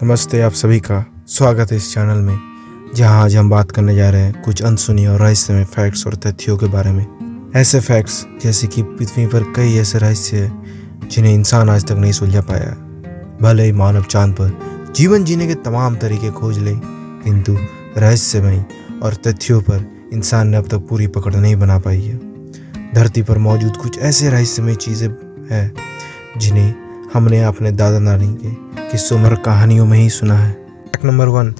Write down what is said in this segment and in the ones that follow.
नमस्ते, आप सभी का स्वागत है इस चैनल में, जहां आज हम बात करने जा रहे हैं कुछ अनसुनी और रहस्यमय फैक्ट्स और तथ्यों के बारे में। ऐसे फैक्ट्स जैसे कि पृथ्वी पर कई ऐसे रहस्य हैं जिन्हें इंसान आज तक नहीं सुलझा पाया। भले ही मानव चांद पर जीवन जीने के तमाम तरीके खोज ले, किंतु रहस्यमय और तथ्यों पर इंसान ने अब तक पूरी पकड़ नहीं बना पाई है। धरती पर मौजूद कुछ ऐसे रहस्यमय चीज़ें हैं जिन्हें हमने अपने दादा नानी के किस्सों और कहानियों में ही सुना है। फैक्ट नंबर 1,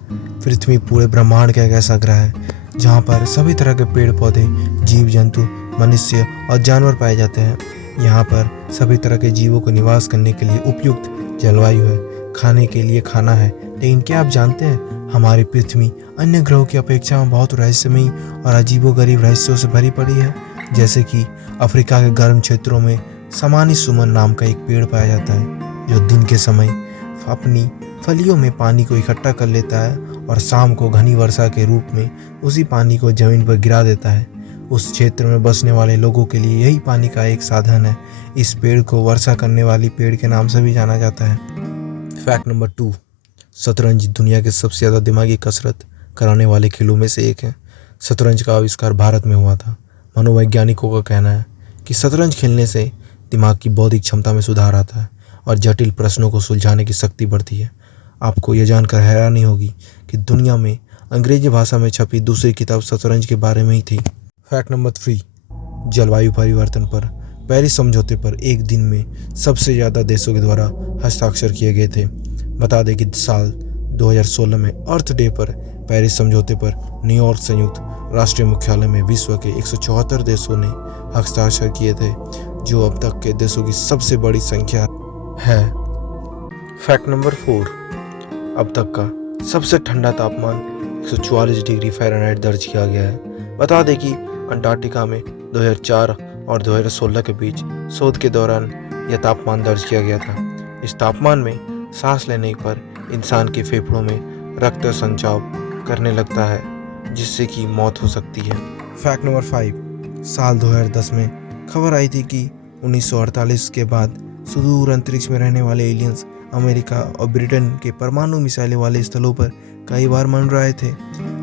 पृथ्वी पूरे ब्रह्मांड का एक ऐसा ग्रह है जहाँ पर सभी तरह के पेड़ पौधे, जीव जंतु, मनुष्य और जानवर पाए जाते हैं। यहाँ पर सभी तरह के जीवों को निवास करने के लिए उपयुक्त जलवायु है, खाने के लिए खाना है। लेकिन क्या आप जानते हैं, हमारी पृथ्वी अन्य ग्रहों की अपेक्षा में बहुत रहस्यमयी और अजीबोगरीब रहस्यों से भरी पड़ी है। जैसे कि अफ्रीका के गर्म क्षेत्रों में समानी सुमन नाम का एक पेड़ पाया जाता है जो दिन के समय अपनी फलियों में पानी को इकट्ठा कर लेता है और शाम को घनी वर्षा के रूप में उसी पानी को जमीन पर गिरा देता है। उस क्षेत्र में बसने वाले लोगों के लिए यही पानी का एक साधन है। इस पेड़ को वर्षा करने वाली पेड़ के नाम से भी जाना जाता है। फैक्ट नंबर 2, शतरंज दुनिया के सबसे ज़्यादा दिमागी कसरत कराने वाले खेलों में से एक है। शतरंज का आविष्कार भारत में हुआ था। मनोवैज्ञानिकों का कहना है कि शतरंज खेलने से दिमाग की बौद्धिक क्षमता में सुधार आता है और जटिल प्रश्नों को सुलझाने की शक्ति बढ़ती है। आपको यह जानकर हैरानी होगी कि दुनिया में अंग्रेजी भाषा में छपी दूसरी किताब शतरंज के बारे में ही थी। फैक्ट नंबर 3, जलवायु परिवर्तन पर पेरिस समझौते पर एक दिन में सबसे ज़्यादा देशों के द्वारा हस्ताक्षर किए गए थे। बता दें कि साल 2016 में अर्थ डे पर पेरिस समझौते पर न्यूयॉर्क संयुक्त राष्ट्र मुख्यालय में विश्व के 174 देशों ने हस्ताक्षर किए थे, जो अब तक के देशों की सबसे बड़ी संख्या है। फैक्ट नंबर 4, अब तक का सबसे ठंडा तापमान 144 डिग्री फ़ारेनहाइट दर्ज किया गया है। बता दें कि अंटार्कटिका में 2004 और 2016 के बीच शोध के दौरान यह तापमान दर्ज किया गया था। इस तापमान में सांस लेने पर इंसान के फेफड़ों में रक्त संचाव करने लगता है, जिससे कि मौत हो सकती है। फैक्ट नंबर 5, साल 2010 में खबर आई थी कि 1948 के बाद सुदूर अंतरिक्ष में रहने वाले एलियंस अमेरिका और ब्रिटेन के परमाणु मिसाइलें वाले स्थलों पर कई बार मंडराए थे।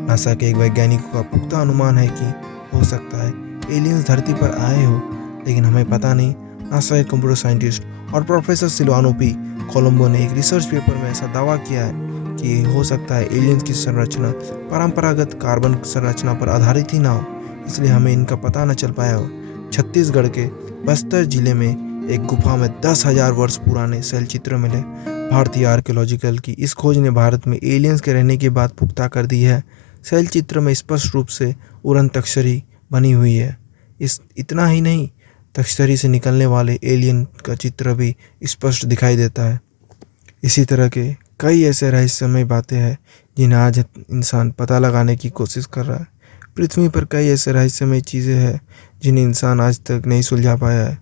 नासा के एक वैज्ञानिकों का पुख्ता अनुमान है कि हो सकता है एलियंस धरती पर आए हो, लेकिन हमें पता नहीं। नासा के कंप्यूटर साइंटिस्ट और प्रोफेसर सिल्वानो पी कोलंबो ने एक रिसर्च पेपर में ऐसा दावा किया है कि हो सकता है एलियंस की संरचना परंपरागत कार्बन संरचना पर आधारित ही ना हो, इसलिए हमें इनका पता न चल पाया हो। छत्तीसगढ़ के बस्तर जिले में एक गुफा में 10,000 वर्ष पुराने शैल चित्र मिले। भारतीय आर्कियोलॉजिकल की इस खोज ने भारत में एलियंस के रहने की बात पुख्ता कर दी है। शैल चित्र में स्पष्ट रूप से उड़न तक्षरी बनी हुई है। इतना ही नहीं, तक्षरी से निकलने वाले एलियन का चित्र भी स्पष्ट दिखाई देता है। इसी तरह के कई ऐसे रहस्यमय बातें हैं जिन्हें आज इंसान पता लगाने की कोशिश कर रहा है। पृथ्वी पर कई ऐसे रहस्यमय चीज़ें हैं जिन्हें इंसान आज तक नहीं सुलझा पाया है।